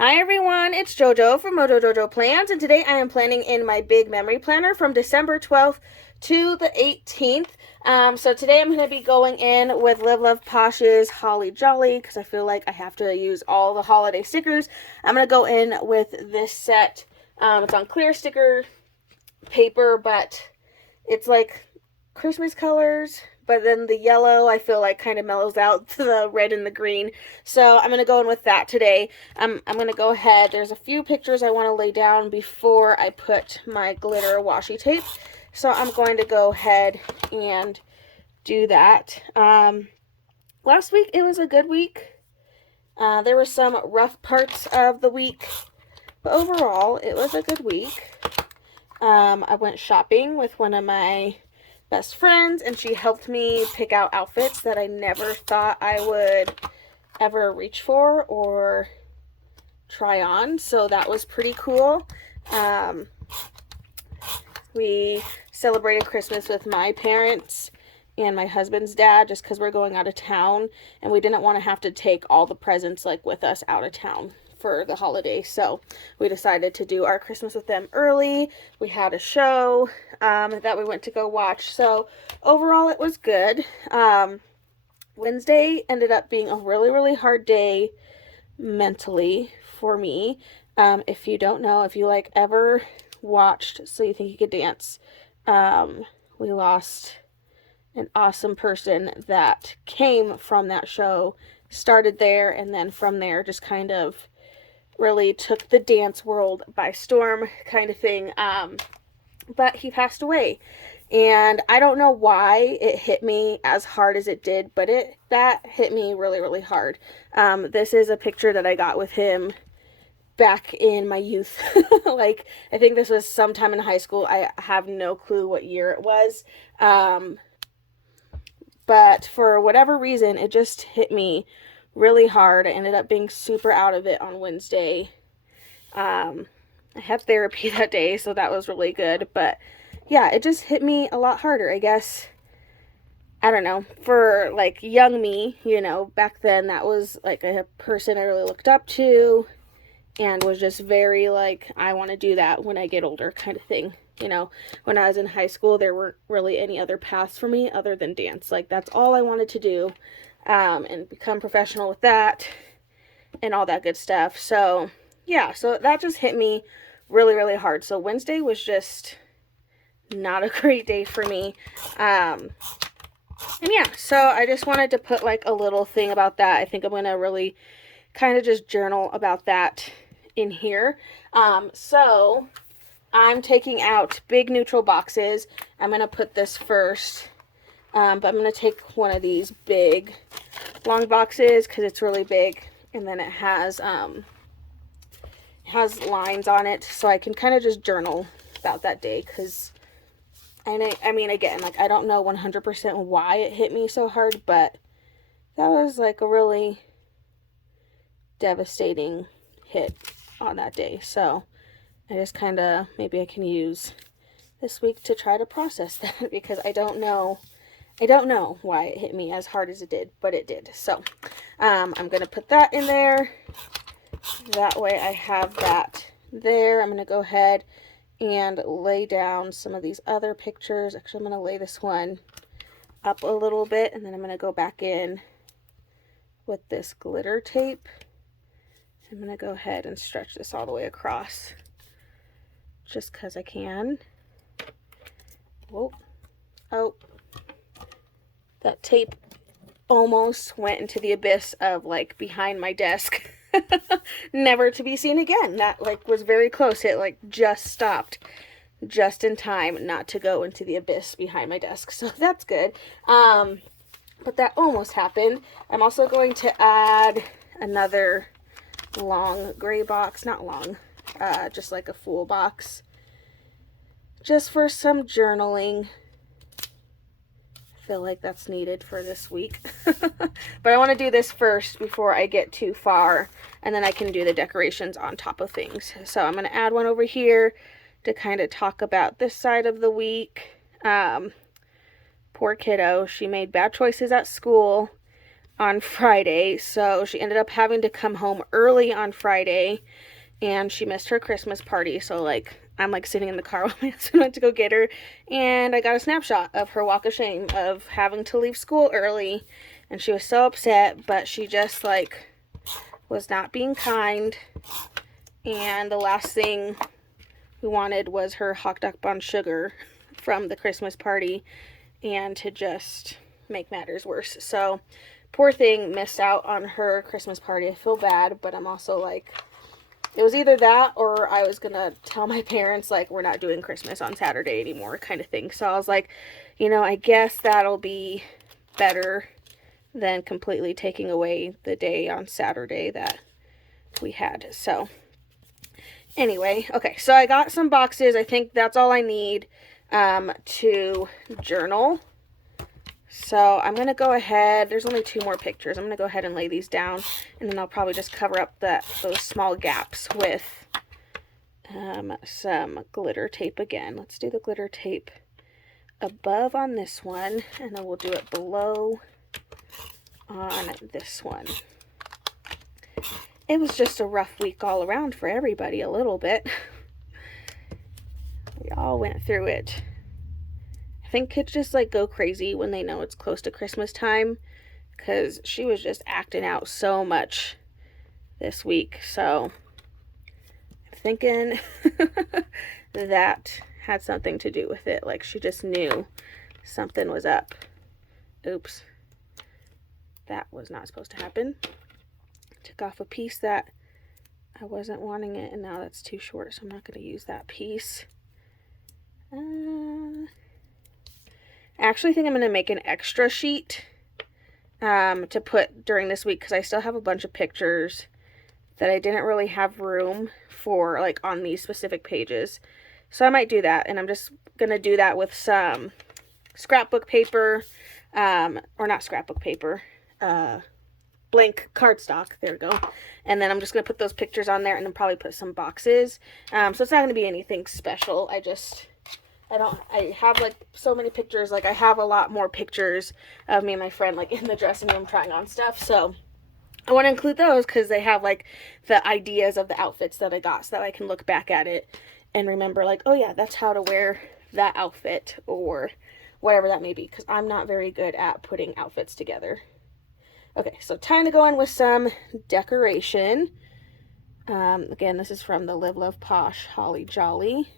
Hi everyone, it's JoJo from Mojo Jojo Plans, and today I am planning in my big memory planner from December 12th to the 18th. So today I'm going to be going in with Live Love Posh's Holly Jolly because I feel like I have to use all the holiday stickers. I'm going to go in with this set. It's on clear sticker paper, but it's like Christmas colors, but then the yellow I feel like kind of mellows out to the red and the green. So I'm going to go in with that today. I'm going to go ahead. There's a few pictures I want to lay down before I put my glitter washi tape. So I'm going to go ahead and do that. Last week it was a good week. There were some rough parts of the week, but overall it was a good week. I went shopping with one of my best friends, and she helped me pick out outfits that I never thought I would ever reach for or try on, so that was pretty cool. We celebrated Christmas with my parents and my husband's dad just because we're going out of town, and we didn't want to have to take all the presents like with us out of town for the holiday, so we decided to do our Christmas with them early. We had a show that we went to go watch, so overall it was good. Wednesday ended up being a really hard day mentally for me. If you don't know, if you like ever watched So You Think You Could Dance, we lost an awesome person that came from that show, started there, and then from there just kind of really took the dance world by storm kind of thing. But he passed away, and I don't know why it hit me as hard as it did, but that hit me really hard. This is a picture that I got with him back in my youth. Like, I think this was sometime in high school. I have no clue what year it was. But for whatever reason, it just hit me really hard. I ended up being super out of it on Wednesday. I had therapy that day, so that was really good. But yeah, it just hit me a lot harder, I guess. I don't know, for like young me, back then that was like a person I really looked up to and was just very like, I want to do that when I get older kind of thing. When I was in high school, there weren't really any other paths for me other than dance. Like, that's all I wanted to do, and become professional with that and all that good stuff. So yeah, so that just hit me really hard. So Wednesday was just not a great day for me. And yeah, so I just wanted to put like a little thing about that. I think I'm going to really kind of just journal about that in here. So I'm taking out big neutral boxes. I'm going to put this first. But I'm going to take one of these big long boxes because it's really big, and then it has lines on it, so I can kind of just journal about that day. Because I mean, again, like, I don't know 100% why it hit me so hard, but that was like a really devastating hit on that day. So I just kind of, maybe I can use this week to try to process that, because I don't know why it hit me as hard as it did, but it did. So I'm going to put that in there. That way I have that there. I'm going to go ahead and lay down some of these other pictures. Actually, I'm going to lay this one up a little bit, and then I'm going to go back in with this glitter tape. I'm going to go ahead and stretch this all the way across just because I can. Whoa. Oh. That tape almost went into the abyss of like behind my desk. Never to be seen again. That like was very close. It like just stopped just in time not to go into the abyss behind my desk. So that's good. But that almost happened. I'm also going to add another long gray box. Not long. Just like a full box. Just for some journaling. Feel like that's needed for this week. But I want to do this first before I get too far, and then I can do the decorations on top of things. So I'm going to add one over here to kind of talk about this side of the week. Poor kiddo, she made bad choices at school. on Friday, so she ended up having to come home early on Friday, and she missed her Christmas party. So like, I'm like sitting in the car while my husband went to go get her, and I got a snapshot of her walk of shame of having to leave school early, and she was so upset, but she just like was not being kind, and the last thing we wanted was her hocked up on sugar from the Christmas party, and to just make matters worse. So poor thing missed out on her Christmas party. I feel bad, but I'm also like, it was either that or I was gonna tell my parents like, we're not doing Christmas on Saturday anymore, kind of thing. So I was like, you know, I guess that'll be better than completely taking away the day on Saturday that we had. So anyway, okay, so I got some boxes. I think that's all I need to journal. So I'm going to go ahead, there's only 2 more pictures. I'm going to go ahead and lay these down, and then I'll probably just cover up those small gaps with some glitter tape again. Let's do the glitter tape above on this one, and then we'll do it below on this one. It was just a rough week all around for everybody a little bit. We all went through it. I think kids just like go crazy when they know it's close to Christmas time, because she was just acting out so much this week. So I'm thinking that had something to do with it. Like she just knew something was up. Oops. That was not supposed to happen. Took off a piece that I wasn't wanting it, and now that's too short, so I'm not going to use that piece. I actually think I'm going to make an extra sheet to put during this week, because I still have a bunch of pictures that I didn't really have room for, like on these specific pages. So I might do that, and I'm just going to do that with some scrapbook paper, or not scrapbook paper, blank cardstock. There we go. And then I'm just going to put those pictures on there, and then probably put some boxes. So it's not going to be anything special. I have like so many pictures. Like I have a lot more pictures of me and my friend like in the dressing room trying on stuff. So I want to include those because they have like the ideas of the outfits that I got, so that I can look back at it and remember like, oh yeah, that's how to wear that outfit or whatever that may be, because I'm not very good at putting outfits together. Okay, so time to go in with some decoration. Again, this is from the Live Love Posh Holly Jolly.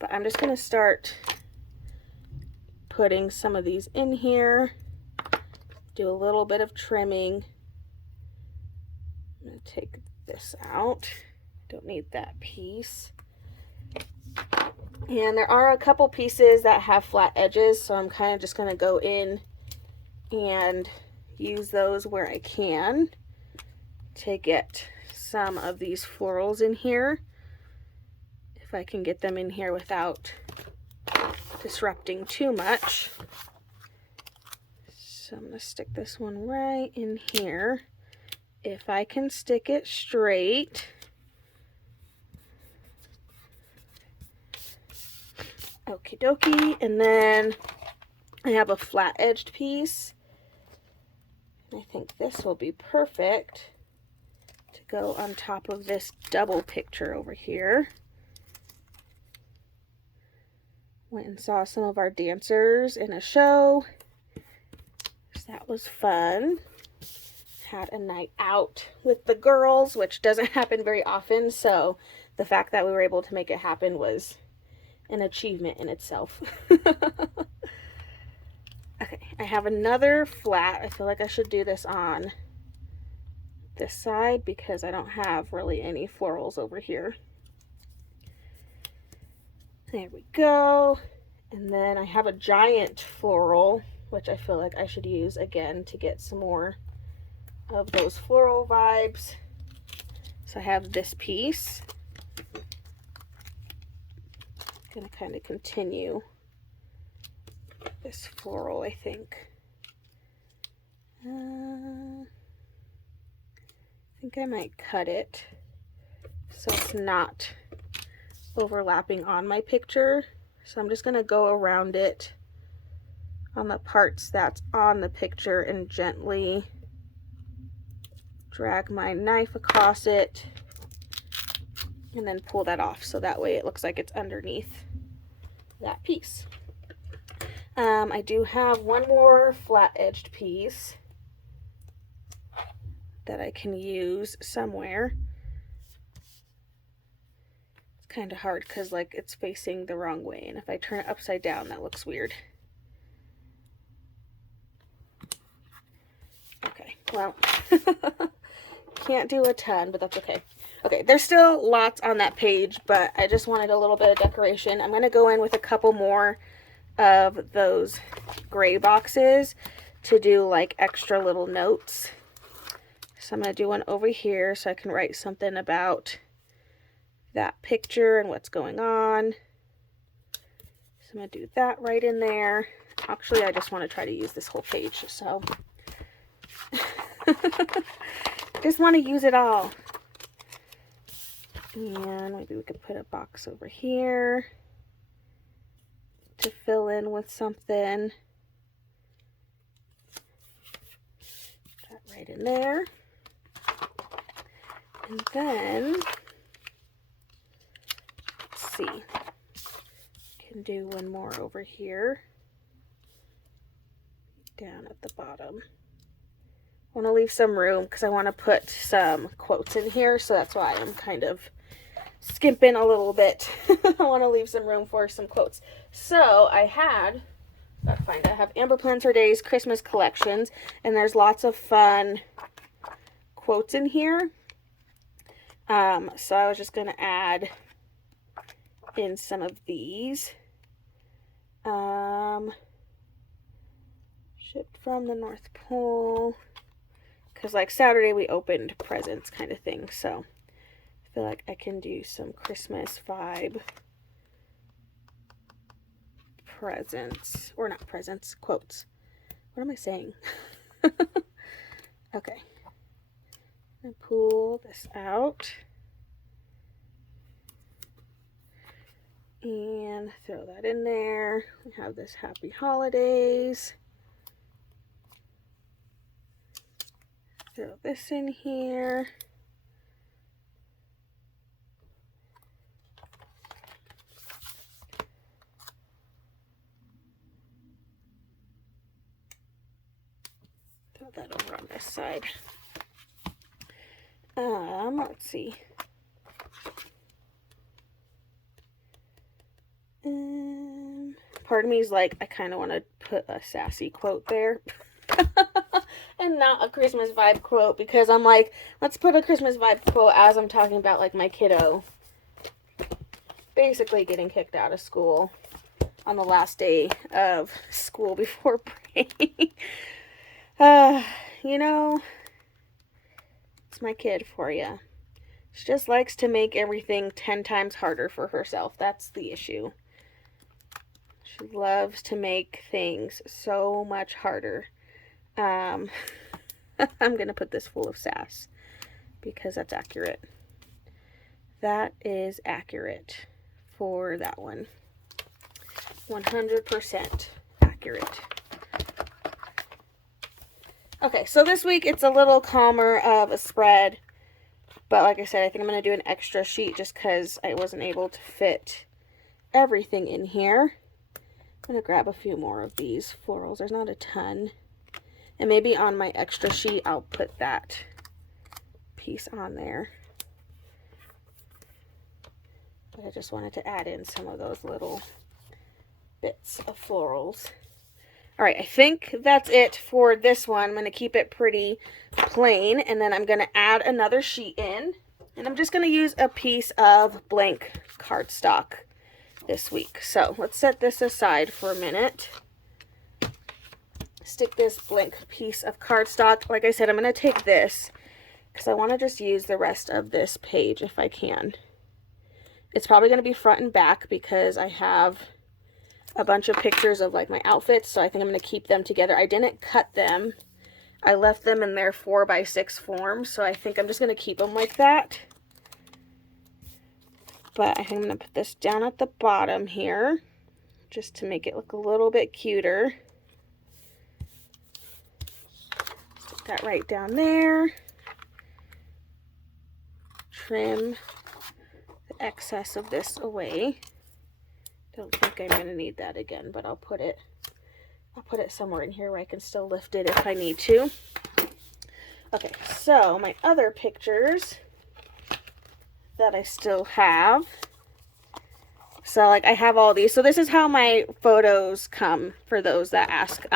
But I'm just going to start putting some of these in here. Do a little bit of trimming. I'm going to take this out. Don't need that piece. And there are a couple pieces that have flat edges, so I'm kind of just going to go in and use those where I can to get some of these florals in here. If I can get them in here without disrupting too much. So I'm going to stick this one right in here. If I can stick it straight. Okie dokie. And then I have a flat edged piece. I think this will be perfect to go on top of this double picture over here. Went and saw some of our dancers in a show. So that was fun. Had a night out with the girls, which doesn't happen very often. So the fact that we were able to make it happen was an achievement in itself. Okay, I have another flat. I feel like I should do this on this side because I don't have really any florals over here. There we go. And then I have a giant floral, which I feel like I should use again to get some more of those floral vibes. So I have this piece. I'm going to kind of continue this floral, I think. I think I might cut it so it's not overlapping on my picture. So I'm just going to go around it on the parts that's on the picture and gently drag my knife across it and then pull that off, so that way it looks like it's underneath that piece. I do have one more flat-edged piece that I can use somewhere. It's kind of hard because like it's facing the wrong way, and if I turn it upside down that looks weird. Okay, well, can't do a ton, but that's okay. Okay, there's still lots on that page, but I just wanted a little bit of decoration. I'm going to go in with a couple more of those gray boxes to do like extra little notes. So I'm going to do one over here so I can write something about that picture and what's going on. So I'm going to do that right in there. Actually, I just want to try to use this whole page, so just want to use it all. And maybe we could put a box over here to fill in with something. That right in there. And then, let's see, can do one more over here, down at the bottom. I want to leave some room because I want to put some quotes in here, so that's why I'm kind of skimping a little bit. I want to leave some room for some quotes. So I have Amber Plans for Days Christmas collections, and there's lots of fun quotes in here. So I was just going to add in some of these. Shipped from the North Pole. Because like Saturday we opened presents kind of thing. So I feel like I can do some Christmas vibe presents. Or not presents, quotes. What am I saying? Okay. I'm gonna pull this out. And throw that in there. We have this Happy Holidays. Throw this in here. Throw that over on this side. Let's see. Part of me is like, I kind of want to put a sassy quote there. And not a Christmas vibe quote, because I'm like, let's put a Christmas vibe quote as I'm talking about like my kiddo basically getting kicked out of school on the last day of school before break. You know, it's my kid for you. She just likes to make everything 10 times harder for herself. That's the issue. She loves to make things so much harder. I'm going to put this full of sass because that's accurate. That is accurate for that one. 100% accurate. Okay, so this week it's a little calmer of a spread. But like I said, I think I'm going to do an extra sheet just because I wasn't able to fit everything in here. I'm going to grab a few more of these florals. There's not a ton. And maybe on my extra sheet, I'll put that piece on there. But I just wanted to add in some of those little bits of florals. All right, I think that's it for this one. I'm going to keep it pretty plain, and then I'm going to add another sheet in. And I'm just going to use a piece of blank cardstock this week. So let's set this aside for a minute. Stick this blank piece of cardstock. Like I said, I'm going to take this because I want to just use the rest of this page if I can. It's probably going to be front and back because I have a bunch of pictures of like my outfits, so I think I'm going to keep them together. I didn't cut them. I left them in their 4x6 form, so I think I'm just going to keep them like that. But I think I'm going to put this down at the bottom here just to make it look a little bit cuter. that right down there. Trim the excess of this away. Don't think I'm gonna need that again, but I'll put it somewhere in here where I can still lift it if I need to. Okay, so my other pictures that I still have. So like I have all these. So this is how my photos come for those that ask.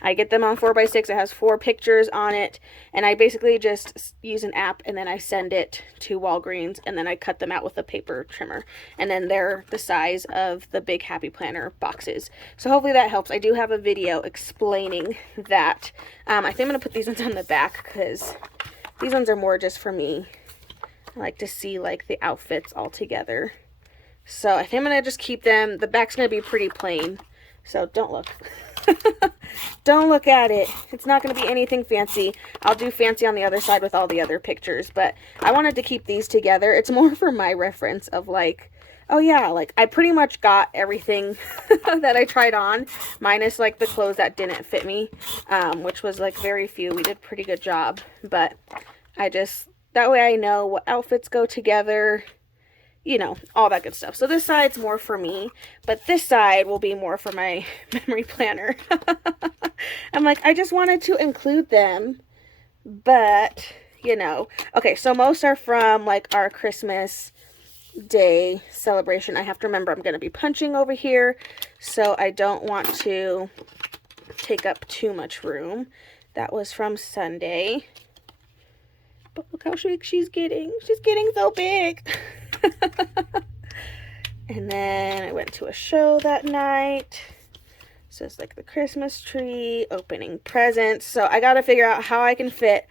I get them on 4x6. It has 4 pictures on it, and I basically just use an app, and then I send it to Walgreens, and then I cut them out with a paper trimmer, and then they're the size of the big Happy Planner boxes. So hopefully that helps. I do have a video explaining that. I think I'm gonna put these ones on the back because these ones are more just for me. I like to see like the outfits all together. So I think I'm gonna just keep them. The back's gonna be pretty plain, so don't look. Don't look at it. It's not going to be anything fancy. I'll do fancy on the other side with all the other pictures, but I wanted to keep these together. It's more for my reference of like, oh yeah, like I pretty much got everything that I tried on, minus like the clothes that didn't fit me, which was like very few. We did a pretty good job, but that way I know what outfits go together, you know, all that good stuff. So this side's more for me, but this side will be more for my memory planner. I'm like, I just wanted to include them, but, you know. Okay, so most are from, like, our Christmas Day celebration. I have to remember I'm going to be punching over here, so I don't want to take up too much room. That was from Sunday. But look how big she's getting. She's getting so big. And then I went to a show that night. So it's like the Christmas tree, opening presents. So I got to figure out how I can fit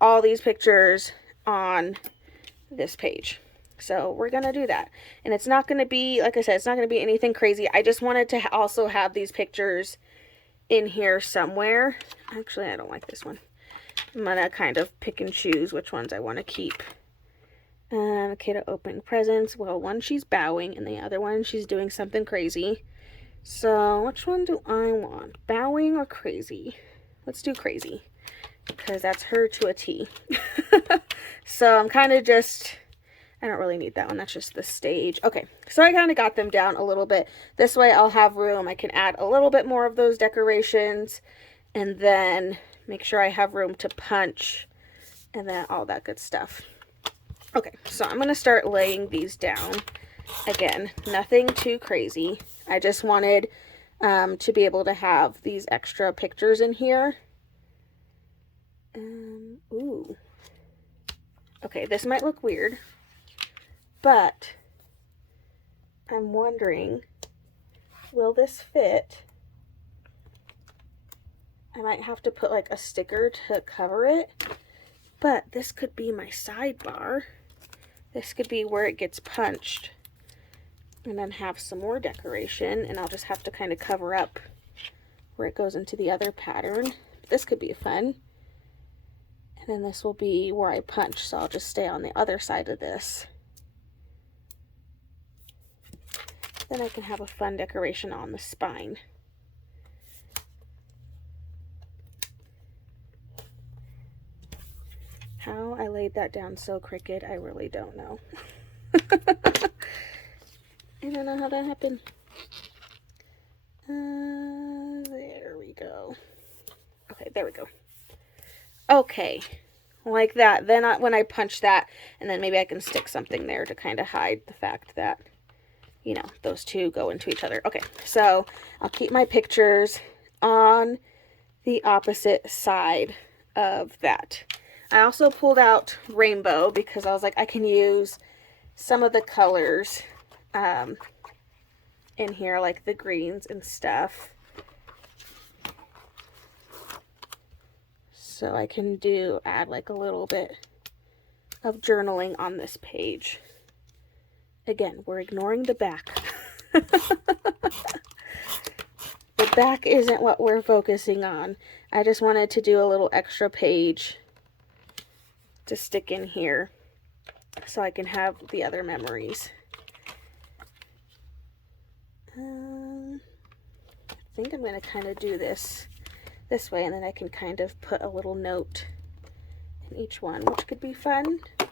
all these pictures on this page. So we're going to do that. And it's not going to be, like I said, it's not going to be anything crazy. I just wanted to also have these pictures in here somewhere. Actually, I don't like this one. I'm going to kind of pick and choose which ones I want to keep. Okay, to open presents. Well, one she's bowing, and the other one she's doing something crazy. So, which one do I want? Bowing or crazy? Let's do crazy, because that's her to a T. So, I'm kind of just, I don't really need that one. That's just the stage. Okay, so I kind of got them down a little bit. This way I'll have room. I can add a little bit more of those decorations, and then make sure I have room to punch, and then all that good stuff. Okay, so I'm going to start laying these down. Again, nothing too crazy. I just wanted to be able to have these extra pictures in here. Ooh. Okay, this might look weird, but I'm wondering, will this fit? I might have to put like a sticker to cover it, but this could be my sidebar. This could be where it gets punched, and then have some more decoration, and I'll just have to kind of cover up where it goes into the other pattern. This could be fun. And then this will be where I punch, so I'll just stay on the other side of this. Then I can have a fun decoration on the spine. How I laid that down so crooked, I really don't know. I don't know how that happened. There we go. Okay, there we go. Okay, like that. Then when I punch that, and then maybe I can stick something there to kind of hide the fact that, you know, those two go into each other. Okay, so I'll keep my pictures on the opposite side of that. I also pulled out rainbow because I was like, I can use some of the colors in here, like the greens and stuff. So I can add like a little bit of journaling on this page. Again, we're ignoring the back. The back isn't what we're focusing on. I just wanted to do a little extra page to stick in here so I can have the other memories. I think I'm going to kind of do this this way, and then I can kind of put a little note in each one, which could be fun. So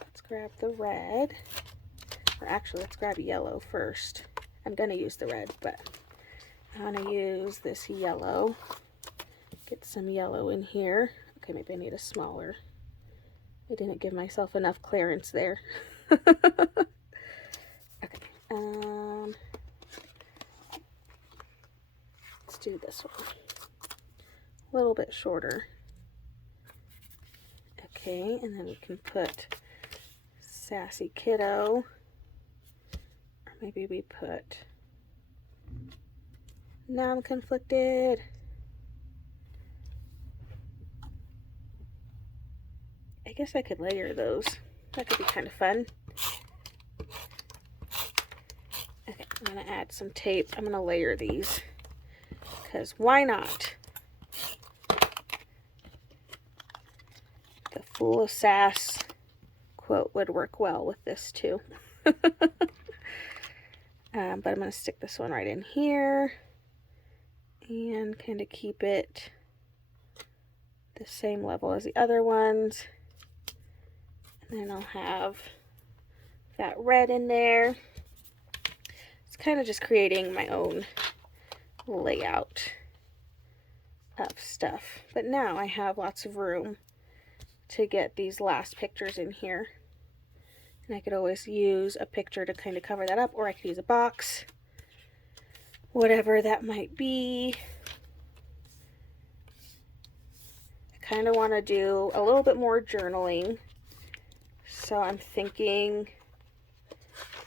let's grab the red, or actually let's grab yellow first. I'm going to use the red, but I want to use this yellow. Get some yellow in here. Okay, maybe I need a smaller. I didn't give myself enough clearance there. Okay, let's do this one. A little bit shorter. Okay, and then we can put Sassy Kiddo. Or maybe we put Now I'm Conflicted. I guess I could layer those. That could be kind of fun. Okay, I'm going to add some tape. I'm going to layer these, because why not? The Full of Sass quote would work well with this too. But I'm going to stick this one right in here and kind of keep it the same level as the other ones. And then I'll have that red in there. It's kind of just creating my own layout of stuff. But now I have lots of room to get these last pictures in here. And I could always use a picture to kind of cover that up, or I could use a box, whatever that might be. I kind of want to do a little bit more journaling. So I'm thinking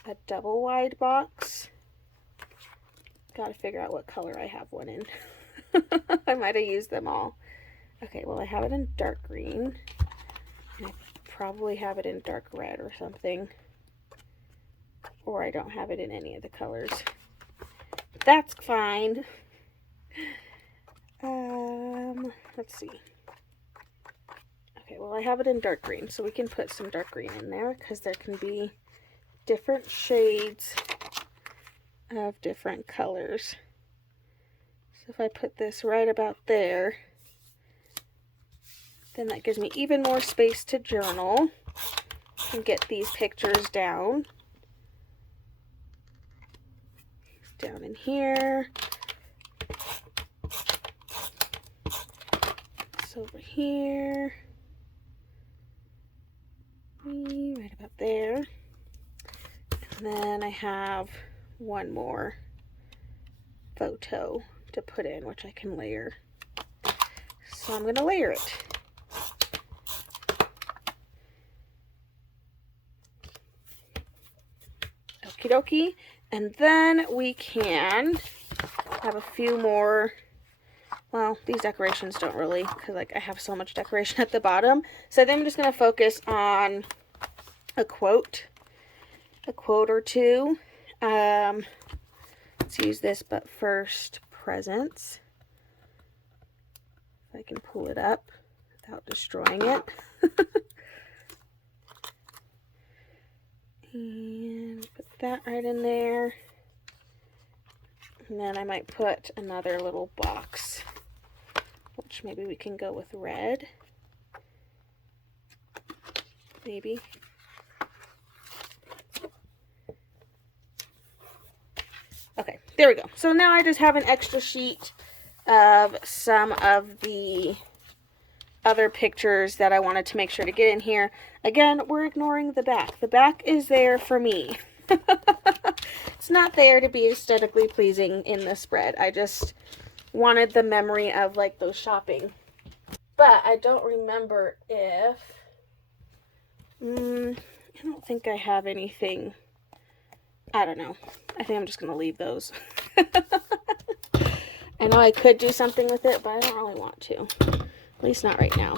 a double wide box. Gotta figure out what color I have one in. I might have used them all. Okay, well I have it in dark green. And I probably have it in dark red or something. Or I don't have it in any of the colors. But that's fine. Let's see. Okay, well I have it in dark green, so we can put some dark green in there, because there can be different shades of different colors. So if I put this right about there, then that gives me even more space to journal and get these pictures down. Down in here. It's over here. Right about there. And then I have one more photo to put in, which I can layer. So I'm going to layer it. Okie dokie. And then we can have a few more. Well, these decorations don't really, because like I have so much decoration at the bottom. So then I'm just going to focus on a quote or two. Let's use this, but first, presents. If I can pull it up without destroying it. And put that right in there. And then I might put another little box, which maybe we can go with red. Maybe. Okay, there we go. So now I just have an extra sheet of some of the other pictures that I wanted to make sure to get in here. Again, we're ignoring the back. The back is there for me. It's not there to be aesthetically pleasing in the spread. I just wanted the memory of like those shopping. But I don't remember if... I don't think I have anything. I don't know. I think I'm just going to leave those. I know I could do something with it, but I don't really want to. At least not right now.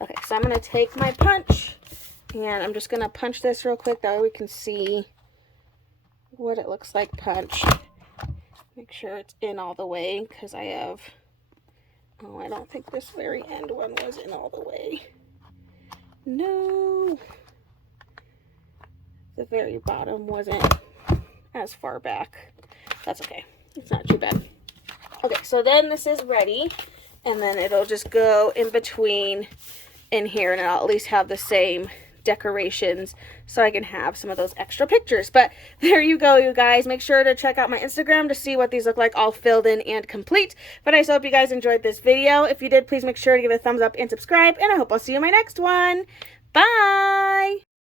Okay, so I'm going to take my punch, and I'm just going to punch this real quick. That way we can see what it looks like punch. Make sure it's in all the way, because I have... Oh, I don't think this very end one was in all the way. No! The very bottom wasn't as far back. That's okay. It's not too bad. Okay, so then this is ready, and then it'll just go in between in here, and I'll at least have the same decorations so I can have some of those extra pictures. But there you go, you guys. Make sure to check out my Instagram to see what these look like all filled in and complete. But I hope you guys enjoyed this video. If you did, please make sure to give it a thumbs up and subscribe, and I hope I'll see you in my next one. Bye!